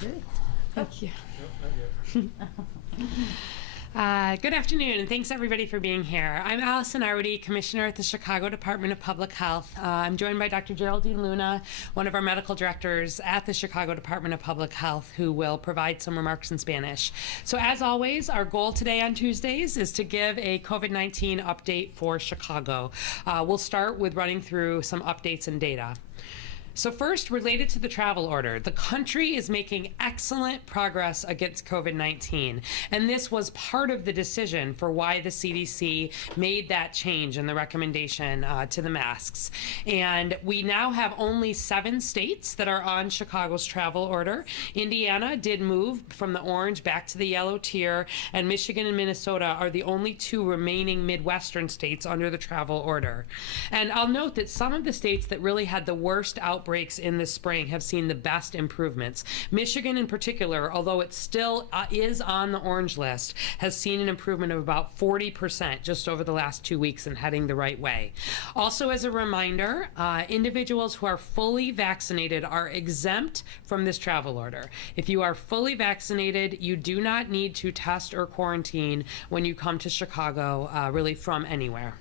Good. Thank you. Good afternoon, and thanks everybody for being here. I'm Allison Arwady, Commissioner at the Chicago Department of Public Health. I'm joined by Dr. Geraldine Luna, one of our medical directors at the Chicago Department of Public Health, who will provide some remarks in Spanish. So as always, our goal today on Tuesdays is to give a COVID-19 update for Chicago. We'll start with running through some updates and data. So first, related to the travel order, the country is making excellent progress against COVID-19, and this was part of the decision for why the CDC made that change in the recommendation to the masks. And we now have only 7 states that are on Chicago's travel order. Indiana did move from the orange back to the yellow tier, and Michigan and Minnesota are the only 2 remaining Midwestern states under the travel order. And I'll note that some of the states that really had the worst outbreaks in the spring have seen the best improvements. Michigan in particular, although it still is on the orange list, has seen an improvement of about 40% just over the last 2 weeks and heading the right way. Also, as a reminder, individuals who are fully vaccinated are exempt from this travel order. If you are fully vaccinated, you do not need to test or quarantine when you come to Chicago, really from anywhere.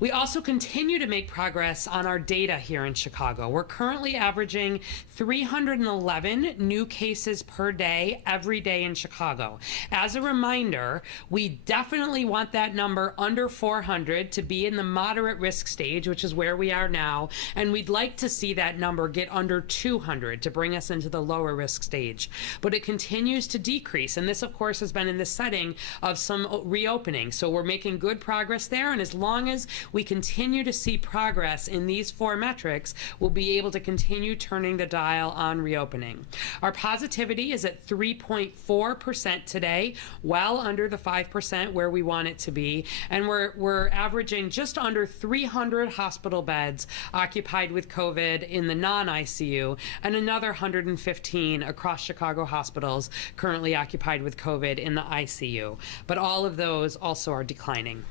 We also continue to make progress on our data here in Chicago. We're currently averaging 311 new cases per day, every day in Chicago. As a reminder, we definitely want that number under 400 to be in the moderate risk stage, which is where we are now, and we'd like to see that number get under 200 to bring us into the lower risk stage. But it continues to decrease, and this, of course, has been in the setting of some reopening. So we're making good progress there, and as long as we continue to see progress in these 4 metrics, we'll be able to continue turning the dial on reopening. Our positivity is at 3.4% today, well under the 5% where we want it to be, and we're averaging just under 300 hospital beds occupied with COVID in the non-ICU, and another 115 across Chicago hospitals currently occupied with COVID in the ICU. But all of those also are declining.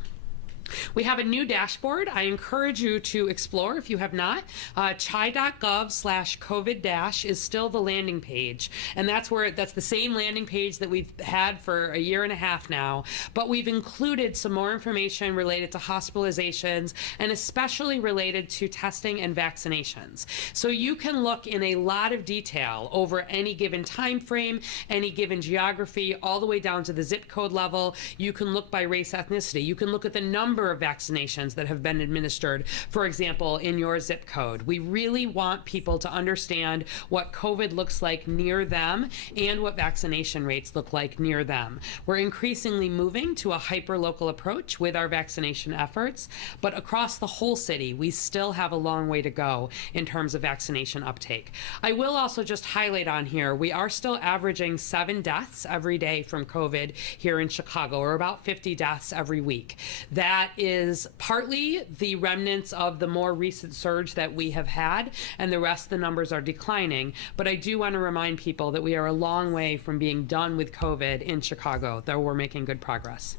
We have a new dashboard. I encourage you to explore if you have not. Chi.gov/COVID- is still the landing page, and that's the same landing page that we've had for a year and a half now, but we've included some more information related to hospitalizations and especially related to testing and vaccinations. So you can look in a lot of detail over any given time frame, any given geography, all the way down to the zip code level. You can look by race, ethnicity. You can look at the number of vaccinations that have been administered, for example, in your zip code. We really want people to understand what COVID looks like near them and what vaccination rates look like near them. We're increasingly moving to a hyper-local approach with our vaccination efforts, but across the whole city, we still have a long way to go in terms of vaccination uptake. I will also just highlight on here, we are still averaging 7 deaths every day from COVID here in Chicago, or about 50 deaths every week. That is partly the remnants of the more recent surge that we have had, and the rest of the numbers are declining. But I do want to remind people that we are a long way from being done with COVID in Chicago, though we're making good progress.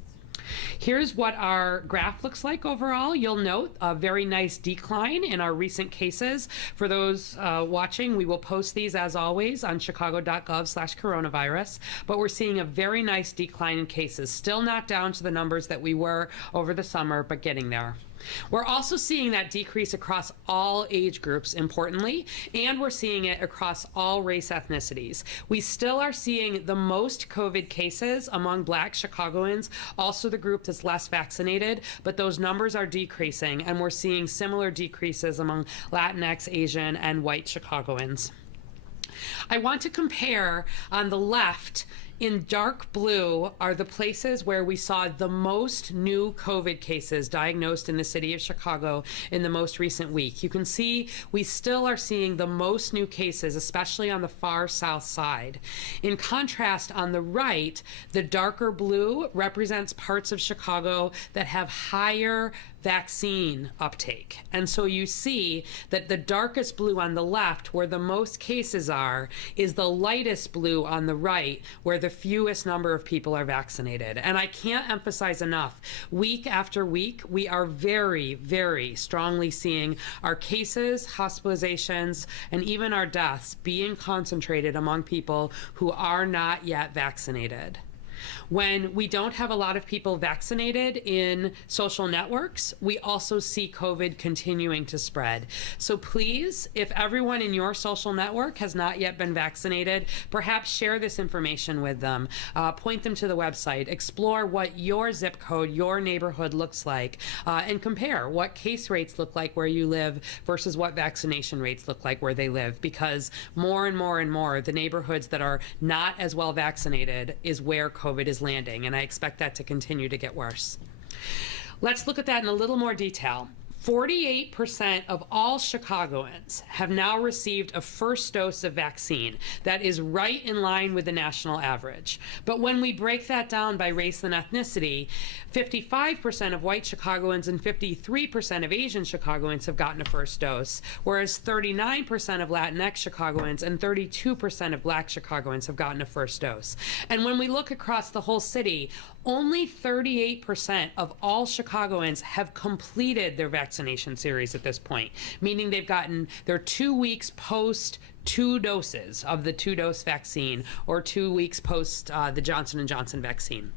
Here's what our graph looks like overall. You'll note a very nice decline in our recent cases. For those watching, we will post these as always on chicago.gov/coronavirus, but we're seeing a very nice decline in cases. Still not down to the numbers that we were over the summer, but getting there. We're also seeing that decrease across all age groups, importantly, and we're seeing it across all race ethnicities. We still are seeing the most COVID cases among Black Chicagoans, also the group that's less vaccinated, but those numbers are decreasing, and we're seeing similar decreases among Latinx, Asian, and white Chicagoans. I want to compare on the left. In dark blue are the places where we saw the most new COVID cases diagnosed in the city of Chicago in the most recent week. You can see we still are seeing the most new cases, especially on the far south side. In contrast, on the right, the darker blue represents parts of Chicago that have higher vaccine uptake. And so you see that the darkest blue on the left, where the most cases are, is the lightest blue on the right, where the fewest number of people are vaccinated. And I can't emphasize enough, week after week, we are very, very strongly seeing our cases, hospitalizations, and even our deaths being concentrated among people who are not yet vaccinated. When we don't have a lot of people vaccinated in social networks, we also see COVID continuing to spread. So please, if everyone in your social network has not yet been vaccinated, perhaps share this information with them, point them to the website, explore what your zip code, your neighborhood looks like, and compare what case rates look like where you live versus what vaccination rates look like where they live, because more and more and more, the neighborhoods that are not as well vaccinated is where COVID is landing, and I expect that to continue to get worse. Let's look at that in a little more detail. 48% of all Chicagoans have now received a first dose of vaccine. That is right in line with the national average. But when we break that down by race and ethnicity, 55% of white Chicagoans and 53% of Asian Chicagoans have gotten a first dose, whereas 39% of Latinx Chicagoans and 32% of Black Chicagoans have gotten a first dose. And when we look across the whole city, only 38% of all Chicagoans have completed their vaccination series at this point, meaning they've gotten their 2 weeks post 2 doses of the 2-dose vaccine, or 2 weeks post the Johnson & Johnson vaccine.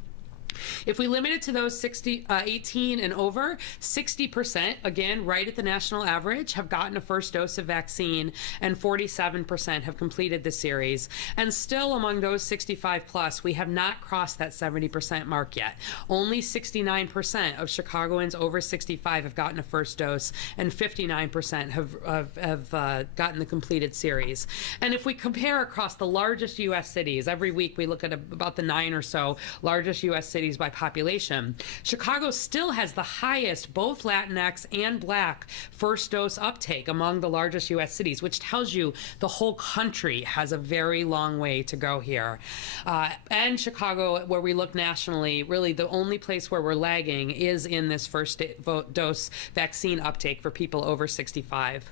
If we limit it to those 18 and over, 60%, again, right at the national average, have gotten a first dose of vaccine, and 47% have completed the series. And still among those 65 plus, we have not crossed that 70% mark yet. Only 69% of Chicagoans over 65 have gotten a first dose, and 59% have gotten the completed series. And if we compare across the largest U.S. cities, every week we look at about the 9 or so largest U.S. cities by population, Chicago still has the highest both Latinx and Black first dose uptake among the largest U.S. cities, which tells you the whole country has a very long way to go here. And Chicago, where we look nationally, really the only place where we're lagging is in this first dose vaccine uptake for people over 65.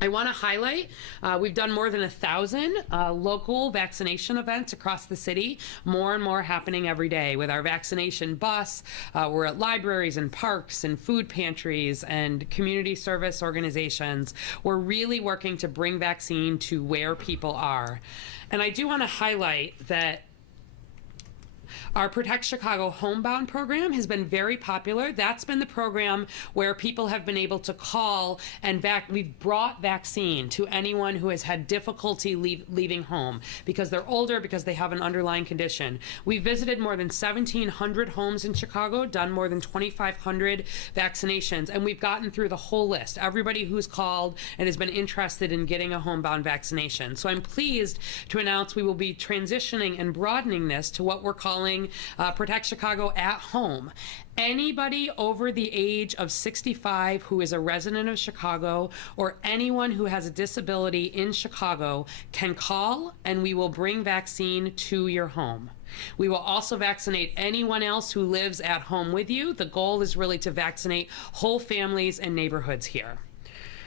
I want to highlight, we've done more than 1,000 local vaccination events across the city, more and more happening every day with our vaccination bus. We're at libraries and parks and food pantries and community service organizations. We're really working to bring vaccine to where people are. And I do want to highlight that our Protect Chicago Homebound program has been very popular. That's been the program where people have been able to call and we've brought vaccine to anyone who has had difficulty leaving home because they're older, because they have an underlying condition. We visited more than 1,700 homes in Chicago, done more than 2,500 vaccinations, and we've gotten through the whole list. Everybody who's called and has been interested in getting a homebound vaccination. So I'm pleased to announce we will be transitioning and broadening this to what we're calling Protect Chicago at Home. Anybody over the age of 65 who is a resident of Chicago, or anyone who has a disability in Chicago, can call and we will bring vaccine to your home. We will also vaccinate anyone else who lives at home with you. The goal is really to vaccinate whole families and neighborhoods here.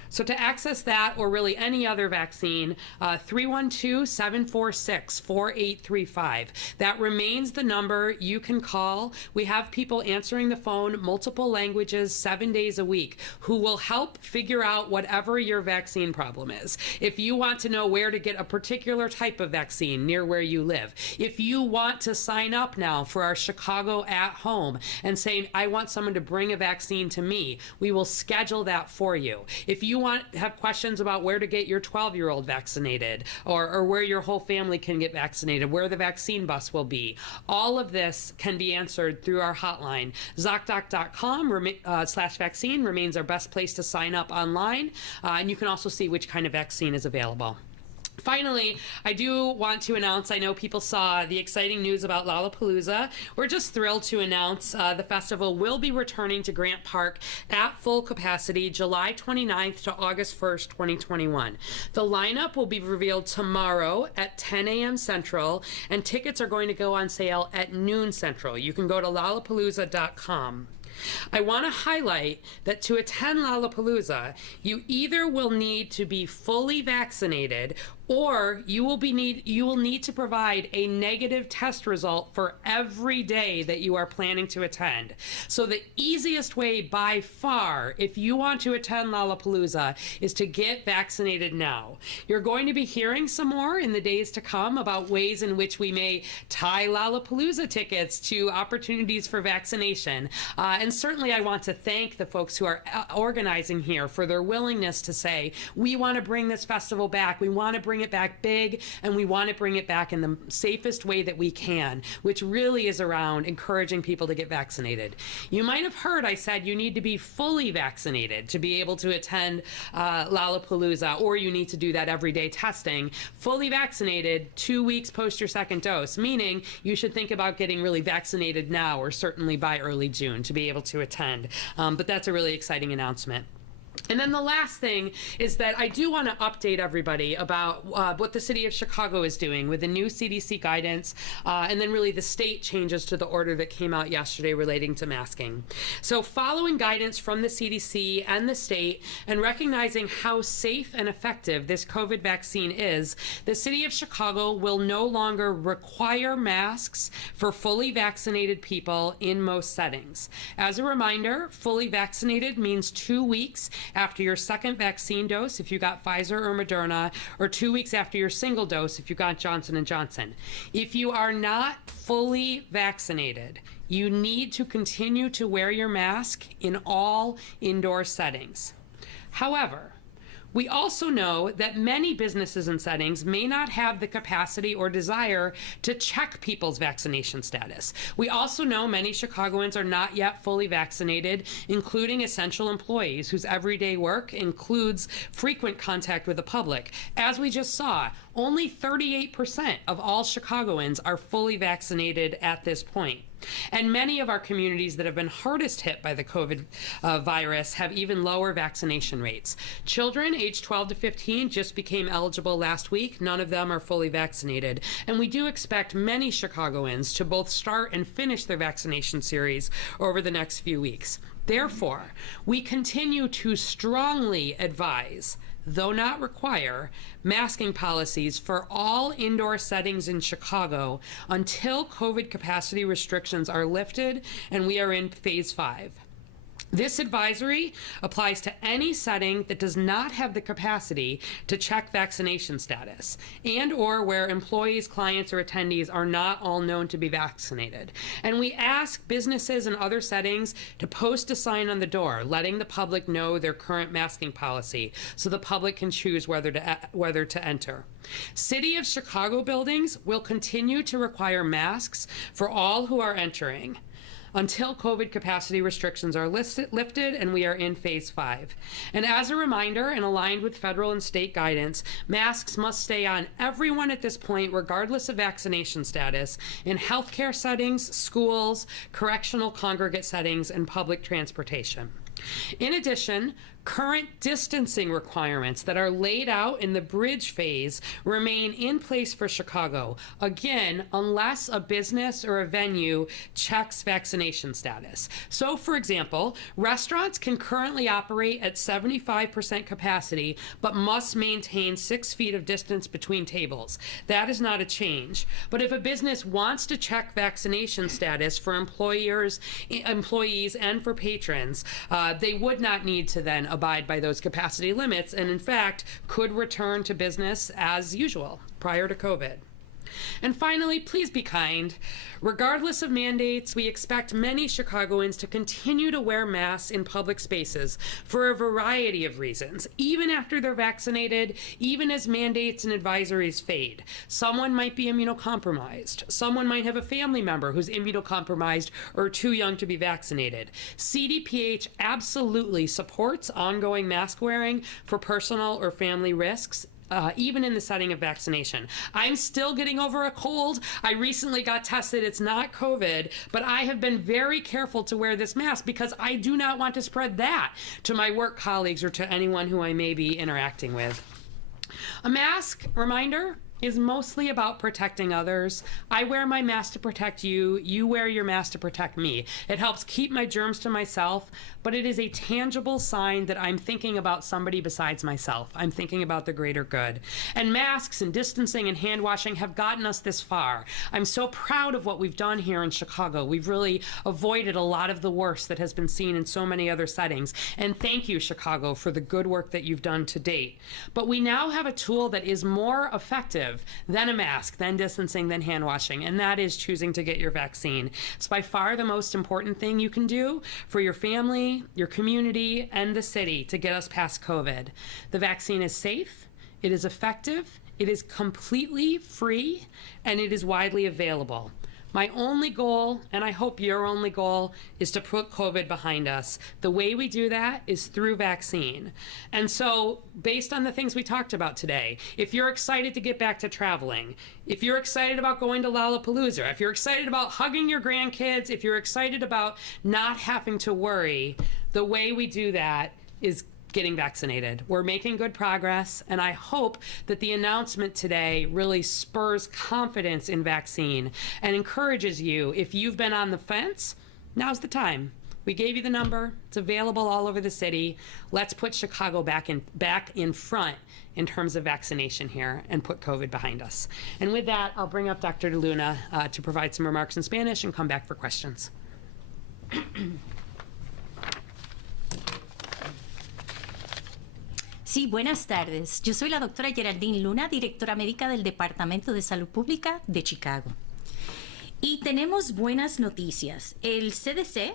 So to access that, or really any other vaccine, 312-746-4835. That remains the number you can call. We have people answering the phone, multiple languages, 7 days a week, who will help figure out whatever your vaccine problem is. If you want to know where to get a particular type of vaccine near where you live, if you want to sign up now for our Chicago at Home and say, I want someone to bring a vaccine to me, we will schedule that for you. If you have questions about where to get your 12-year-old vaccinated, or where your whole family can get vaccinated, where the vaccine bus will be, all of this can be answered through our hotline. ZocDoc.com/vaccine remains our best place to sign up online, and you can also see which kind of vaccine is available. Finally, I do want to announce, I know people saw the exciting news about Lollapalooza. We're just thrilled to announce the festival will be returning to Grant Park at full capacity July 29th to August 1st, 2021. The lineup will be revealed tomorrow at 10 a.m. Central, and tickets are going to go on sale at noon Central. You can go to lollapalooza.com. I want to highlight that to attend Lollapalooza, you either will need to be fully vaccinated or you will need to provide a negative test result for every day that you are planning to attend. So the easiest way by far, if you want to attend Lollapalooza, is to get vaccinated now. You're going to be hearing some more in the days to come about ways in which we may tie Lollapalooza tickets to opportunities for vaccination. And certainly I want to thank the folks who are organizing here for their willingness to say, we want to bring this festival back, we want to bring it back big, and we want to bring it back in the safest way that we can, which really is around encouraging people to get vaccinated. You might have heard I said you need to be fully vaccinated to be able to attend Lollapalooza, or you need to do that everyday testing. Fully vaccinated 2 weeks post your second dose, meaning you should think about getting really vaccinated now or certainly by early June to be able to attend. But that's a really exciting announcement. And then the last thing is that I do want to update everybody about what the city of Chicago is doing with the new CDC guidance and then really the state changes to the order that came out yesterday relating to masking. So following guidance from the CDC and the state and recognizing how safe and effective this COVID vaccine is, the city of Chicago will no longer require masks for fully vaccinated people in most settings. As a reminder, fully vaccinated means 2 weeks after your second vaccine dose if you got Pfizer or Moderna, or 2 weeks after your single dose if you got Johnson & Johnson. If you are not fully vaccinated, you need to continue to wear your mask in all indoor settings. However, we also know that many businesses and settings may not have the capacity or desire to check people's vaccination status. We also know many Chicagoans are not yet fully vaccinated, including essential employees whose everyday work includes frequent contact with the public. As we just saw, only 38% of all Chicagoans are fully vaccinated at this point. And many of our communities that have been hardest hit by the COVID virus have even lower vaccination rates. Children aged 12 to 15 just became eligible last week. None of them are fully vaccinated. And we do expect many Chicagoans to both start and finish their vaccination series over the next few weeks. Therefore, we continue to strongly advise, though not require, masking policies for all indoor settings in Chicago until COVID capacity restrictions are lifted and we are in phase 5. This advisory applies to any setting that does not have the capacity to check vaccination status and or where employees, clients, or attendees are not all known to be vaccinated. And we ask businesses and other settings to post a sign on the door letting the public know their current masking policy so the public can choose whether to enter. City of Chicago buildings will continue to require masks for all who are entering until COVID capacity restrictions are lifted and we are in phase 5. And as a reminder, and aligned with federal and state guidance, masks must stay on everyone at this point, regardless of vaccination status, in healthcare settings, schools, correctional congregate settings, and public transportation. In addition, current distancing requirements that are laid out in the bridge phase remain in place for Chicago, again, unless a business or a venue checks vaccination status. So, for example, restaurants can currently operate at 75% capacity, but must maintain 6 feet of distance between tables. That is not a change. But if a business wants to check vaccination status for employees and for patrons, they would not need to then abide by those capacity limits, and in fact could return to business as usual prior to COVID. And finally, please be kind. Regardless of mandates, we expect many Chicagoans to continue to wear masks in public spaces for a variety of reasons, even after they're vaccinated, even as mandates and advisories fade. Someone might be immunocompromised. Someone might have a family member who's immunocompromised or too young to be vaccinated. CDPH absolutely supports ongoing mask wearing for personal or family risks, even in the setting of vaccination. I'm still getting over a cold. I recently got tested. It's not COVID, but I have been very careful to wear this mask because I do not want to spread that to my work colleagues or to anyone who I may be interacting with. A mask, reminder, is mostly about protecting others. I wear my mask to protect you. You wear your mask to protect me. It helps keep my germs to myself, but it is a tangible sign that I'm thinking about somebody besides myself. I'm thinking about the greater good. And masks and distancing and hand washing have gotten us this far. I'm so proud of what we've done here in Chicago. We've really avoided a lot of the worst that has been seen in so many other settings. And thank you, Chicago, for the good work that you've done to date. But we now have a tool that is more effective than a mask, than distancing, than hand washing, and that is choosing to get your vaccine. It's by far the most important thing you can do for your family, your community, and the city to get us past COVID. The vaccine is safe, it is effective, it is completely free, and it is widely available. My only goal, and I hope your only goal, is to put COVID behind us. The way we do that is through vaccine. And so, based on the things we talked about today, if you're excited to get back to traveling, if you're excited about going to Lollapalooza, if you're excited about hugging your grandkids, if you're excited about not having to worry, the way we do that is getting vaccinated. We're making good progress, and I hope that the announcement today really spurs confidence in vaccine and encourages you. If you've been on the fence, now's the time. We gave you the number. It's available all over the city. Let's put Chicago back in front in terms of vaccination here and put COVID behind us. And with that, I'll bring up Dr. Luna to provide some remarks in Spanish and come back for questions. Sí, buenas tardes. Yo soy la doctora Geraldine Luna, directora médica del Departamento de Salud Pública de Chicago. Y tenemos buenas noticias. El CDC,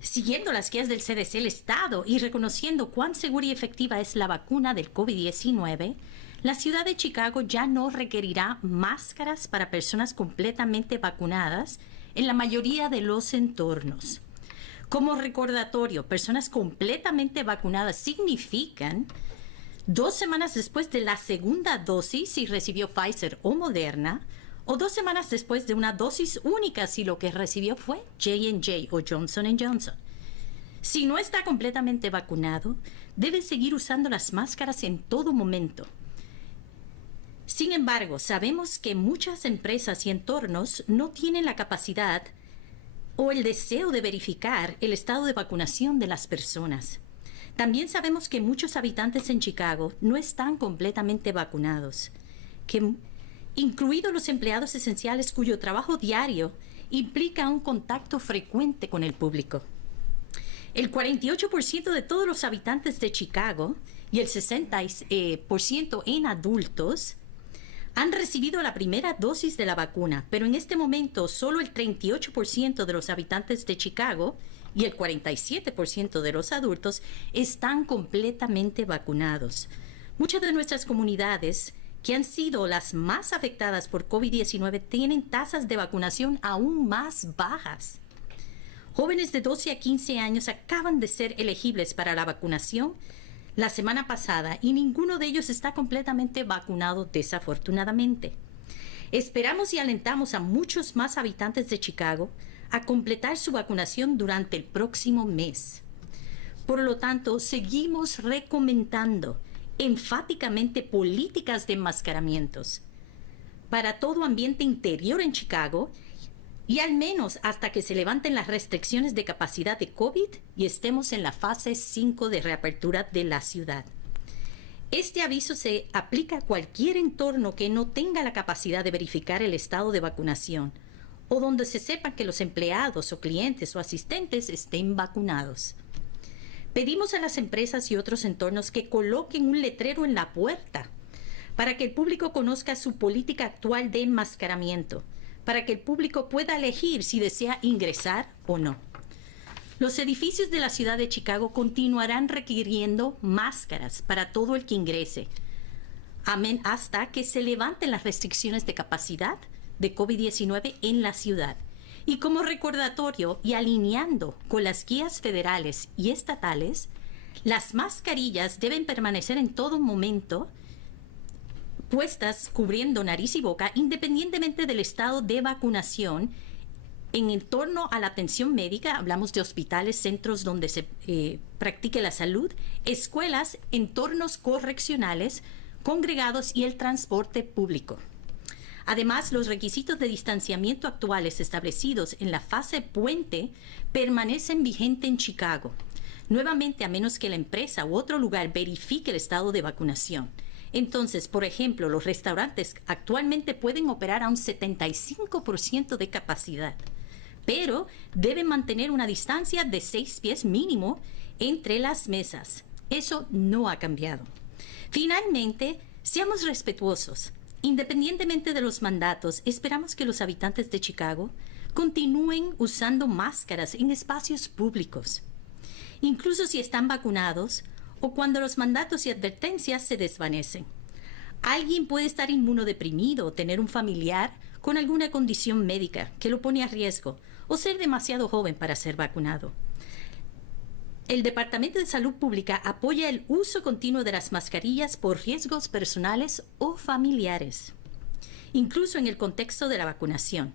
siguiendo las guías del CDC, el Estado, y reconociendo cuán segura y efectiva es la vacuna del COVID-19, la ciudad de Chicago ya no requerirá máscaras para personas completamente vacunadas en la mayoría de los entornos. Como recordatorio, personas completamente vacunadas significan 2 semanas después de la segunda dosis si recibió Pfizer o Moderna, o 2 semanas después de una dosis única si lo que recibió fue J&J o Johnson & Johnson. Si no está completamente vacunado, debe seguir usando las máscaras en todo momento. Sin embargo, sabemos que muchas empresas y entornos no tienen la capacidad o el deseo de verificar el estado de vacunación de las personas. También sabemos que muchos habitantes en Chicago no están completamente vacunados, incluidos los empleados esenciales cuyo trabajo diario implica un contacto frecuente con el público. El 48% de todos los habitantes de Chicago y el 60% en adultos han recibido la primera dosis de la vacuna, pero en este momento solo el 38% de los habitantes de Chicago y el 47% de los adultos están completamente vacunados. Muchas de nuestras comunidades, que han sido las más afectadas por COVID-19, tienen tasas de vacunación aún más bajas. Jóvenes de 12 a 15 años acaban de ser elegibles para la vacunación la semana pasada y ninguno de ellos está completamente vacunado, desafortunadamente. Esperamos y alentamos a muchos más habitantes de Chicago a completar su vacunación durante el próximo mes. Por lo tanto, seguimos recomendando enfáticamente políticas de enmascaramientos para todo ambiente interior en Chicago y al menos hasta que se levanten las restricciones de capacidad de COVID y estemos en la fase 5 de reapertura de la ciudad. Este aviso se aplica a cualquier entorno que no tenga la capacidad de verificar el estado de vacunación o donde se sepa que los empleados o clientes o asistentes estén vacunados. Pedimos a las empresas y otros entornos que coloquen un letrero en la puerta para que el público conozca su política actual de enmascaramiento, para que el público pueda elegir si desea ingresar o no. Los edificios de la ciudad de Chicago continuarán requiriendo máscaras para todo el que ingrese, hasta que se levanten las restricciones de capacidad de COVID-19 en la ciudad. Y como recordatorio y alineando con las guías federales y estatales, las mascarillas deben permanecer en todo momento puestas cubriendo nariz y boca, independientemente del estado de vacunación. En torno a la atención médica, hablamos de hospitales, centros donde se practique la salud, escuelas, entornos correccionales, congregados y el transporte público. Además, los requisitos de distanciamiento actuales establecidos en la fase puente permanecen vigentes en Chicago, nuevamente a menos que la empresa u otro lugar verifique el estado de vacunación. Entonces, por ejemplo, los restaurantes actualmente pueden operar a un 75% de capacidad, pero deben mantener una distancia de 6 pies mínimo entre las mesas. Eso no ha cambiado. Finalmente, seamos respetuosos. Independientemente de los mandatos, esperamos que los habitantes de Chicago continúen usando máscaras en espacios públicos, incluso si están vacunados o cuando los mandatos y advertencias se desvanecen. Alguien puede estar inmunodeprimido o tener un familiar con alguna condición médica que lo pone a riesgo o ser demasiado joven para ser vacunado. El Departamento de Salud Pública apoya el uso continuo de las mascarillas por riesgos personales o familiares, incluso en el contexto de la vacunación.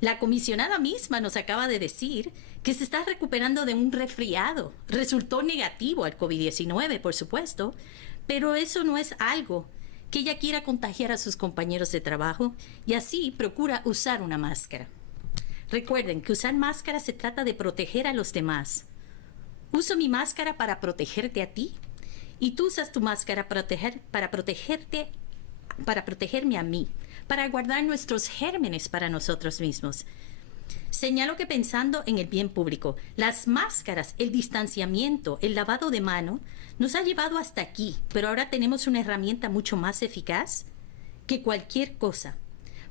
La comisionada misma nos acaba de decir que se está recuperando de un resfriado. Resultó negativo al COVID-19, por supuesto, pero eso no es algo que ella quiera contagiar a sus compañeros de trabajo y así procura usar una máscara. Recuerden que usar máscara se trata de proteger a los demás. Uso mi máscara para protegerte a ti y tú usas tu máscara para protegerme a mí, para guardar nuestros gérmenes para nosotros mismos. Señalo que pensando en el bien público, las máscaras, el distanciamiento, el lavado de mano, nos ha llevado hasta aquí, pero ahora tenemos una herramienta mucho más eficaz que cualquier cosa.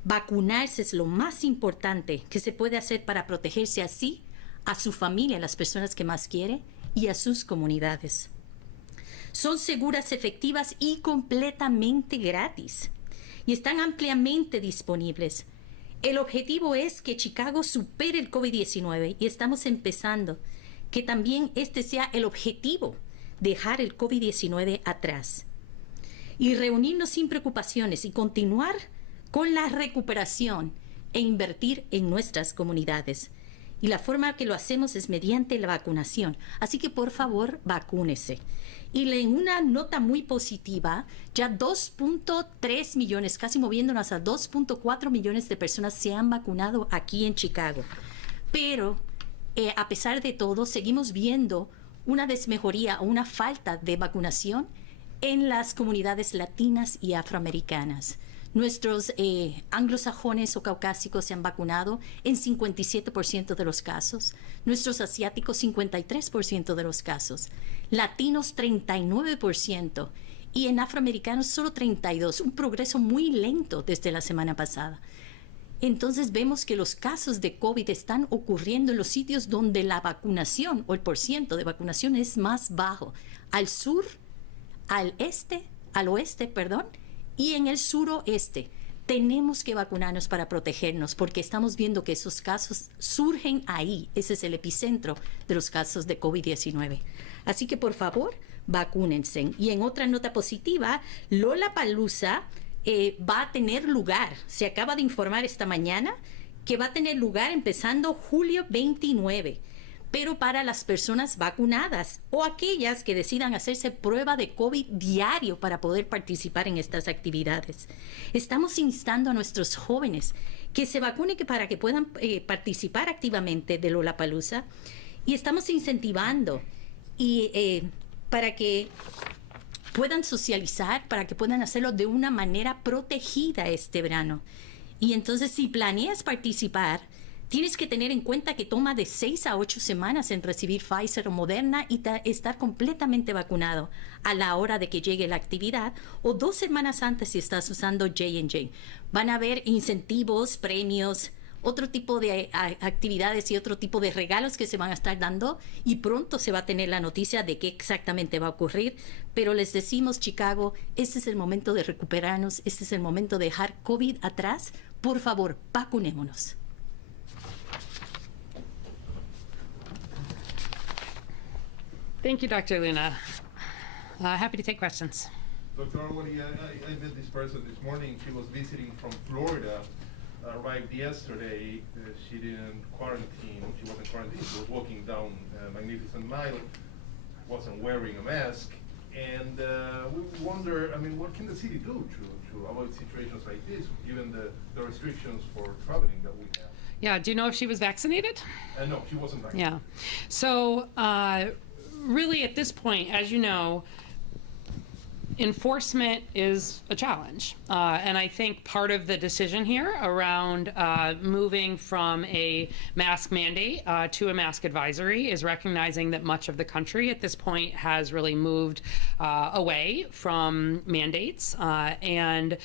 Vacunarse es lo más importante que se puede hacer para protegerse a sí, a su familia, a las personas que más quiere y a sus comunidades. Son seguras, efectivas y completamente gratis y están ampliamente disponibles. El objetivo es que Chicago supere el COVID-19 y estamos empezando que también este sea el objetivo, dejar el COVID-19 atrás y reunirnos sin preocupaciones y continuar con la recuperación e invertir en nuestras comunidades. Y la forma que lo hacemos es mediante la vacunación. Así que, por favor, vacúnese. Y en una nota muy positiva, ya 2.3 millones, casi moviéndonos a 2.4 millones de personas se han vacunado aquí en Chicago. Pero, a pesar de todo, seguimos viendo una desmejoría o una falta de vacunación en las comunidades latinas y afroamericanas. Nuestros anglosajones o caucásicos se han vacunado en 57% de los casos. Nuestros asiáticos, 53% de los casos. Latinos, 39%. Y en afroamericanos, solo 32%. Un progreso muy lento desde la semana pasada. Entonces vemos que los casos de COVID están ocurriendo en los sitios donde la vacunación o el porciento de vacunación es más bajo. Al sur, al oeste, y en el suroeste. Tenemos que vacunarnos para protegernos porque estamos viendo que esos casos surgen ahí. Ese es el epicentro de los casos de COVID-19. Así que, por favor, vacúnense. Y en otra nota positiva, Lollapalooza va a tener lugar. Se acaba de informar esta mañana que va a tener lugar empezando julio 29. Pero para las personas vacunadas o aquellas que decidan hacerse prueba de COVID diario para poder participar en estas actividades. Estamos instando a nuestros jóvenes que se vacunen para que puedan participar activamente de Lollapalooza y estamos incentivando para que puedan socializar, para que puedan hacerlo de una manera protegida este verano. Y entonces, si planeas participar, tienes que tener en cuenta que toma de 6 a 8 semanas en recibir Pfizer o Moderna y estar completamente vacunado a la hora de que llegue la actividad o 2 semanas antes si estás usando J&J. Van a haber incentivos, premios, otro tipo de actividades y otro tipo de regalos que se van a estar dando y pronto se va a tener la noticia de qué exactamente va a ocurrir. Pero les decimos, Chicago, este es el momento de recuperarnos, este es el momento de dejar COVID atrás. Por favor, vacunémonos. Thank you, Dr. Luna. Happy to take questions. Dr. Arwady, I met this person this morning. She was visiting from Florida, arrived yesterday. She didn't quarantine. She wasn't quarantined. She was walking down Magnificent Mile, wasn't wearing a mask, And we wonder, I mean, what can the city do to avoid situations like this, given the restrictions for traveling that we have? Yeah, do you know if she was vaccinated? No, she wasn't vaccinated. Yeah. So really at this point, as you know, enforcement is a challenge. And I think part of the decision here around moving from a mask mandate to a mask advisory is recognizing that much of the country at this point has really moved away from mandates. And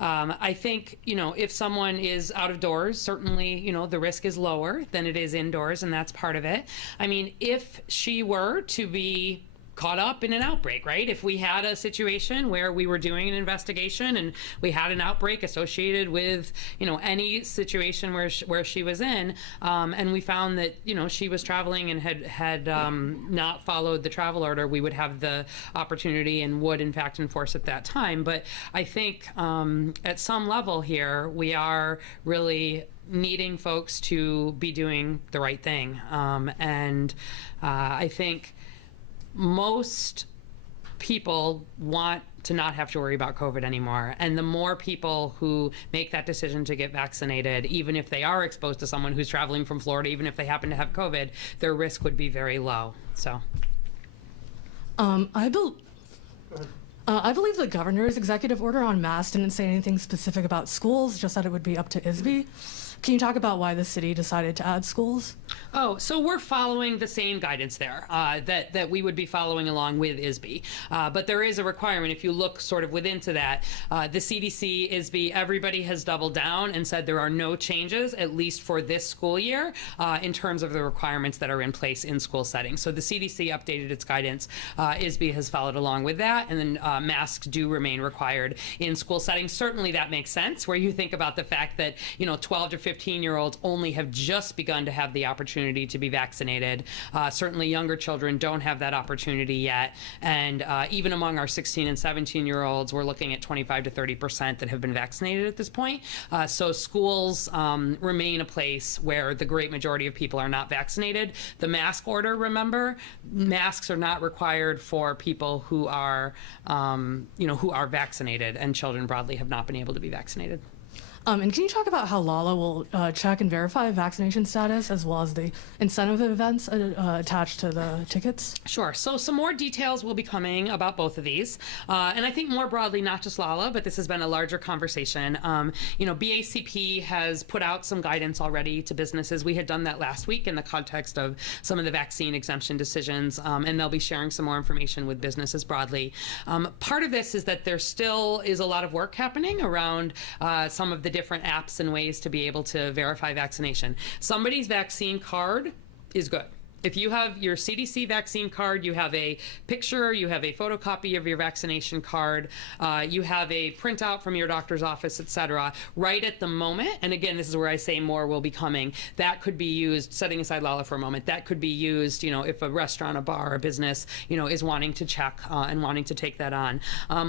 I think, you know, if someone is out of doors, certainly, you know, the risk is lower than it is indoors, and that's part of it. I mean, if she were to be caught up in an outbreak, right? If we had a situation where we were doing an investigation and we had an outbreak associated with, you know, any situation where she was in, and we found that, you know, she was traveling and had not followed the travel order, we would have the opportunity and would in fact enforce at that time. But I think at some level here, we are really needing folks to be doing the right thing. And I think most people want to not have to worry about COVID anymore. And the more people who make that decision to get vaccinated, even if they are exposed to someone who's traveling from Florida, even if they happen to have COVID, their risk would be very low. So. I believe the governor's executive order on masks didn't say anything specific about schools, just that it would be up to ISB. Can you talk about why the city decided to add schools? Oh, so we're following the same guidance there that we would be following along with ISB. But there is a requirement, if you look sort of within to that, the CDC, ISB, everybody has doubled down and said there are no changes, at least for this school year, in terms of the requirements that are in place in school settings. So the CDC updated its guidance. ISB has followed along with that, and then masks do remain required in school settings. Certainly that makes sense, where you think about the fact that, you know, 12 to 15-year-olds only have just begun to have the opportunity to be vaccinated. Certainly younger children don't have that opportunity yet. And even among our 16 and 17-year-olds, we're looking at 25 to 30% that have been vaccinated at this point. So schools remain a place where the great majority of people are not vaccinated. The mask order, remember, masks are not required for people who are, you know, who are vaccinated, and children broadly have not been able to be vaccinated. And can you talk about how Lala will check and verify vaccination status, as well as the incentive events attached to the tickets? Sure. So some more details will be coming about both of these. And I think more broadly, not just Lala, but this has been a larger conversation. You know, BACP has put out some guidance already to businesses. We had done that last week in the context of some of the vaccine exemption decisions, and they'll be sharing some more information with businesses broadly. Part of this is that there still is a lot of work happening around some of the different apps and ways to be able to verify vaccination. Somebody's vaccine card is good. If you have your CDC vaccine card, you have a picture, you have a photocopy of your vaccination card, you have a printout from your doctor's office, etc. Right at the moment, and again, this is where I say more will be coming, that could be used, setting aside Lala for a moment, that could be used, you know, if a restaurant, a bar, a business, you know, is wanting to check and wanting to take that on.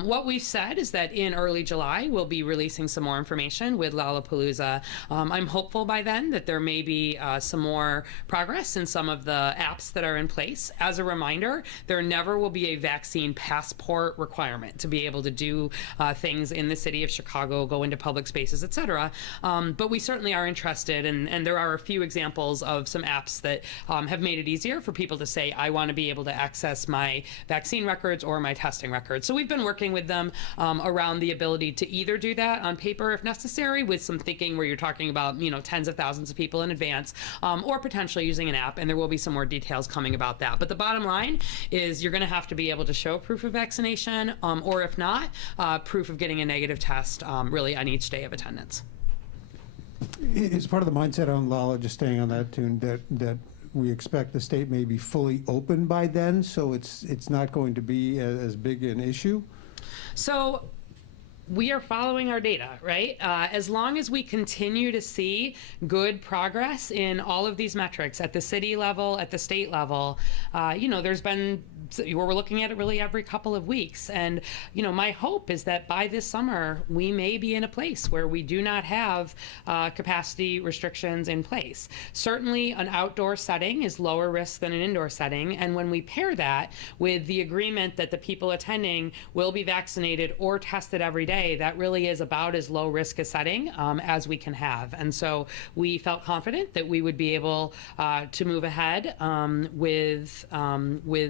What we've said is that in early July, we'll be releasing some more information with Lollapalooza. I'm hopeful by then that there may be some more progress in some of the apps that are in place. As a reminder, there never will be a vaccine passport requirement to be able to do things in the city of Chicago, go into public spaces, etc. But we certainly are interested, and there are a few examples of some apps that have made it easier for people to say, I want to be able to access my vaccine records or my testing records. So we've been working with them around the ability to either do that on paper if necessary, with some thinking where you're talking about, you know, tens of thousands of people in advance, or potentially using an app, and there will be some more details coming about that. But the bottom line is you're going to have to be able to show proof of vaccination, or if not, proof of getting a negative test really on each day of attendance. Is part of the mindset on Lala, just staying on that tune, that we expect the state may be fully open by then, so it's not going to be as big an issue? So we are following our data, right? As long as we continue to see good progress in all of these metrics at the city level, at the state level, there's been, we're looking at it really every couple of weeks. And, my hope is that by this summer, we may be in a place where we do not have capacity restrictions in place. Certainly an outdoor setting is lower risk than an indoor setting. And when we pair that with the agreement that the people attending will be vaccinated or tested every day, that really is about as low risk a setting as we can have. And so we felt confident that we would be able to move ahead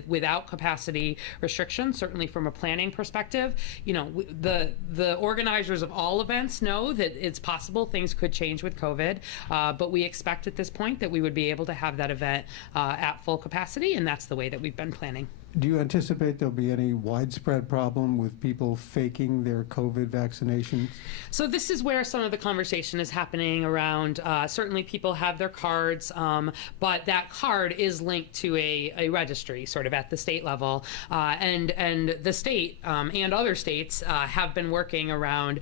without capacity restrictions, certainly from a planning perspective. The organizers of all events know that it's possible things could change with COVID, but we expect at this point that we would be able to have that event at full capacity, and that's the way that we've been planning. Do you anticipate there'll be any widespread problem with people faking their COVID vaccinations? So this is where some of the conversation is happening around, certainly people have their cards, but that card is linked to a registry sort of at the state level. And the state and other states have been working around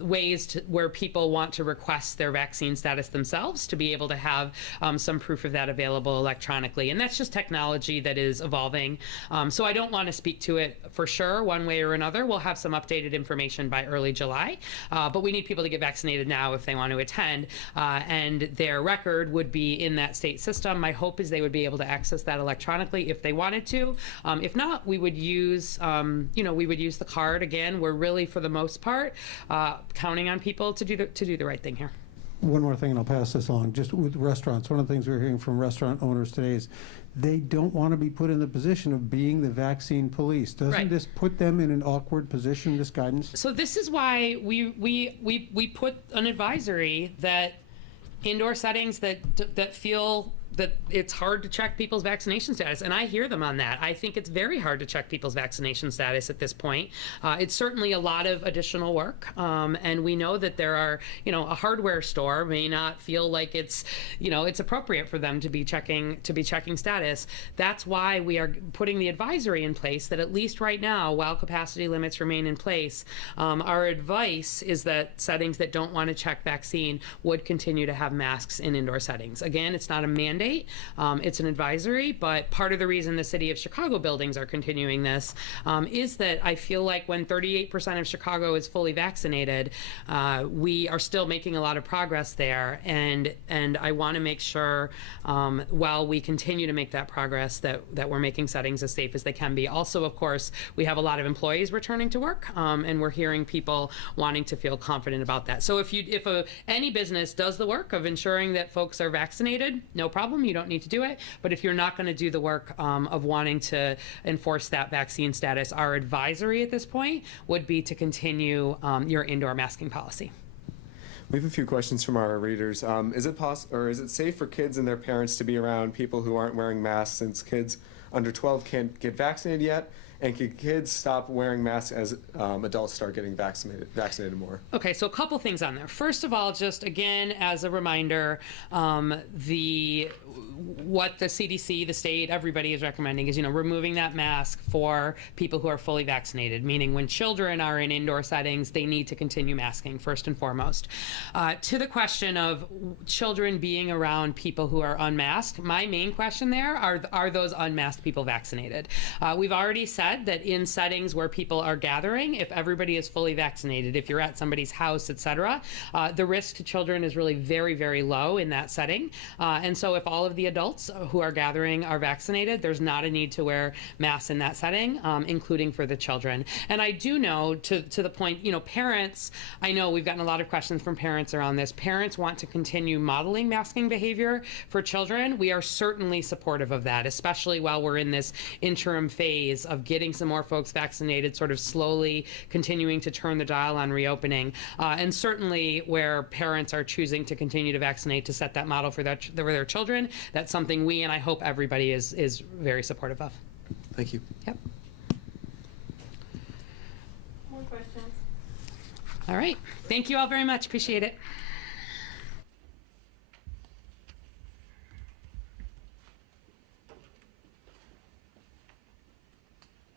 ways where people want to request their vaccine status themselves to be able to have some proof of that available electronically. And that's just technology that is evolving. So I don't want to speak to it for sure one way or another. We'll have some updated information by early July, but we need people to get vaccinated now if they want to attend, and their record would be in that state system. My hope is they would be able to access that electronically if they wanted to. If not, we would use, the card. Again, we're really, for the most part, counting on people to do the right thing here. One more thing, and I'll pass this along. Just with restaurants, one of the things we're hearing from restaurant owners today is they don't want to be put in the position of being the vaccine police. Doesn't this put them in an awkward position, this guidance? So this is why we put an advisory that indoor settings that feel that it's hard to check people's vaccination status, and I hear them on that. I think it's very hard to check people's vaccination status at this point. It's certainly a lot of additional work, and we know that there are, a hardware store may not feel like it's appropriate for them to be checking status. That's why we are putting the advisory in place that at least right now, while capacity limits remain in place, our advice is that settings that don't want to check vaccine would continue to have masks in indoor settings. Again, it's not a mandate. It's an advisory, but part of the reason the City of Chicago buildings are continuing this is that I feel like when 38% of Chicago is fully vaccinated, we are still making a lot of progress there, and I want to make sure while we continue to make that progress that we're making settings as safe as they can be. Also, of course, we have a lot of employees returning to work, and we're hearing people wanting to feel confident about that. So if any business does the work of ensuring that folks are vaccinated, no problem. You don't need to do it. But if you're not going to do the work of wanting to enforce that vaccine status, our advisory at this point would be to continue your indoor masking policy. We have a few questions from our readers. Is it safe for kids and their parents to be around people who aren't wearing masks, since kids under 12 can't get vaccinated yet? And can kids stop wearing masks as adults start getting vaccinated more? Okay, so a couple things on there. First of all, just again, as a reminder, what the CDC, the state, everybody is recommending is, removing that mask for people who are fully vaccinated, meaning when children are in indoor settings, they need to continue masking first and foremost. To the question of children being around people who are unmasked, my main question there are those unmasked people vaccinated? We've already said that in settings where people are gathering, if everybody is fully vaccinated, if you're at somebody's house, etc., the risk to children is really very, very low in that setting. And so if all of the adults who are gathering are vaccinated, there's not a need to wear masks in that setting, including for the children. And I do know, to the point, parents, I know we've gotten a lot of questions from parents around this. Parents want to continue modeling masking behavior for children. We are certainly supportive of that, especially while we're in this interim phase of getting some more folks vaccinated, sort of slowly continuing to turn the dial on reopening. And certainly where parents are choosing to continue to vaccinate to set that model for their children, that's something we, and I hope everybody, is very supportive of. Thank you. Yep. More questions? All right. Thank you all very much. Appreciate it.